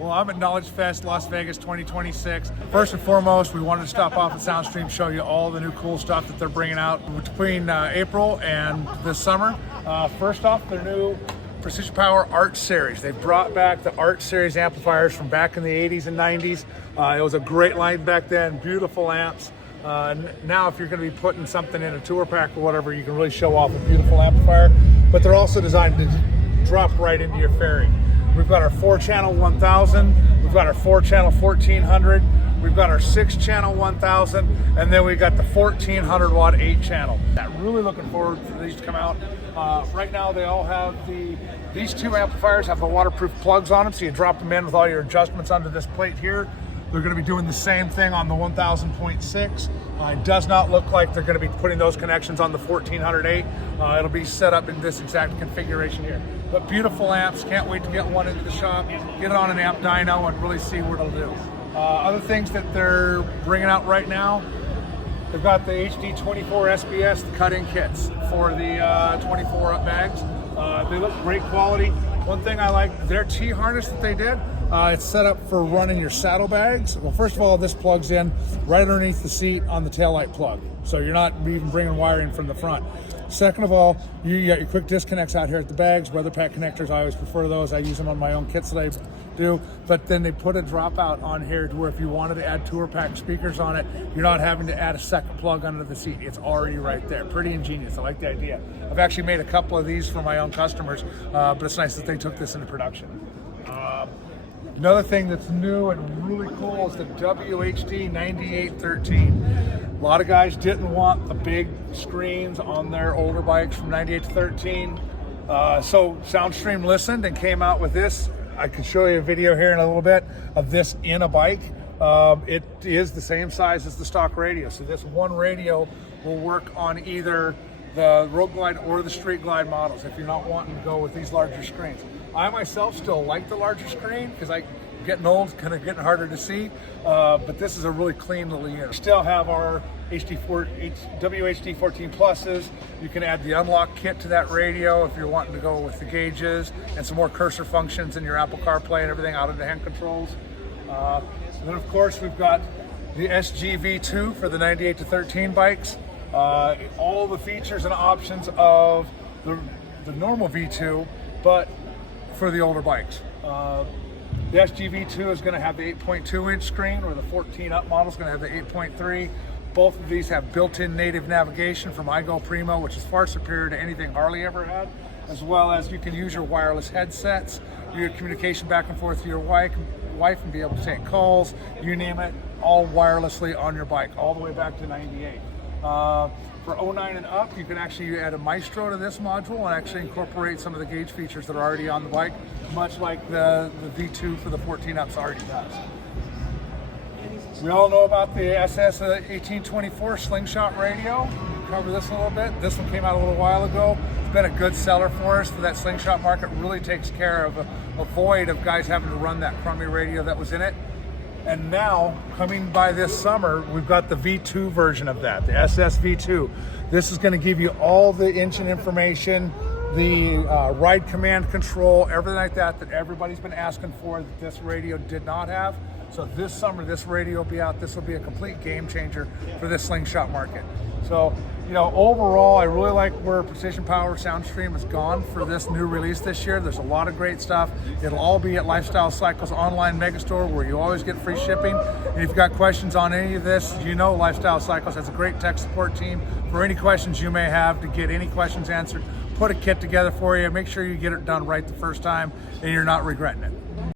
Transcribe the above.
Well, I'm at Knowledge Fest Las Vegas 2026. First and foremost, we wanted to stop off at Soundstream, show you all the new cool stuff that they're bringing out between April and this summer. First off, their new Precision Power Art Series. They brought back the Art Series amplifiers from back in the 80s and 90s. It was a great line back then, beautiful amps. Now if you're going to be putting something in a tour pack or whatever, you can really show off a beautiful amplifier. But they're also designed to drop right into your Ferry. We've got our 4-channel 1000, we've got our 4-channel 1400, we've got our 6-channel 1000, and then we got the 1400 watt 8-channel. I'm really looking forward for these to come out. Right now they all have these two amplifiers have the waterproof plugs on them, so you drop them in with all your adjustments under this plate here. They're going to be doing the same thing on the 1000.6. It does not look like they're going to be putting those connections on the 1408. It'll be set up in this exact configuration here. But beautiful amps, can't wait to get one into the shop, get it on an amp dyno and really see what it'll do. Other things that they're bringing out right now, they've got the HD24 SBS, the cut-in kits for the 24 up bags. They look great quality. One thing I like, their T-harness that they did, it's set up for running your saddlebags. Well, first of all, this plugs in right underneath the seat on the taillight plug. So you're not even bringing wiring from the front. Second of all, you got your quick disconnects out here at the bags, weather pack connectors. I always prefer those. I use them on my own kits that I do. But then they put a dropout on here to where if you wanted to add tour pack speakers on it, you're not having to add a second plug under the seat. It's already right there. Pretty ingenious. I like the idea. I've actually made a couple of these for my own customers, but it's nice that they took this into production. Another thing that's new and really cool is the WHD 9813. A lot of guys didn't want the big screens on their older bikes from 98 to 13. So Soundstream listened and came out with this. I can show you a video here in a little bit of this in a bike. It is the same size as the stock radio. So this one radio will work on either the Road Glide or the Street Glide models if you're not wanting to go with these larger screens. I myself still like the larger screen because I'm getting old, kind of getting harder to see, but this is a really clean little unit. We still have our WHD 14 Pluses. You can add the unlock kit to that radio if you're wanting to go with the gauges and some more cursor functions in your Apple CarPlay and everything out of the hand controls. And then of course we've got the SGV2 for the 98 to 13 bikes. All the features and options of the normal V2, but for the older bikes. The SGV2 is going to have the 8.2-inch screen, or the 14 up model is going to have the 8.3. Both of these have built-in native navigation from iGo Primo, which is far superior to anything Harley ever had, as well as you can use your wireless headsets, your communication back and forth to your wife and be able to take calls, you name it, all wirelessly on your bike, all the way back to 98. For 09 and up, you can actually add a Maestro to this module and actually incorporate some of the gauge features that are already on the bike, much like the V2 for the 14 ups already does. We all know about the SS 1824 slingshot radio. We'll cover this a little bit. This one came out a little while ago. It's been a good seller for us for that slingshot market. Really takes care of a void of guys having to run that crummy radio that was in it. And now, coming by this summer, we've got the V2 version of that, the SS V2. This is going to give you all the engine information, the ride command control, everything like that everybody's been asking for that this radio did not have. So this summer, this radio will be out. This will be a complete game changer for this slingshot market. So, you know, overall, I really like where Precision Power Soundstream has gone for this new release this year. There's a lot of great stuff. It'll all be at Lifestyle Cycles online megastore where you always get free shipping. And if you've got questions on any of this, you know Lifestyle Cycles has a great tech support team for any questions you may have to get any questions answered. Put a kit together for you. Make sure you get it done right the first time and you're not regretting it.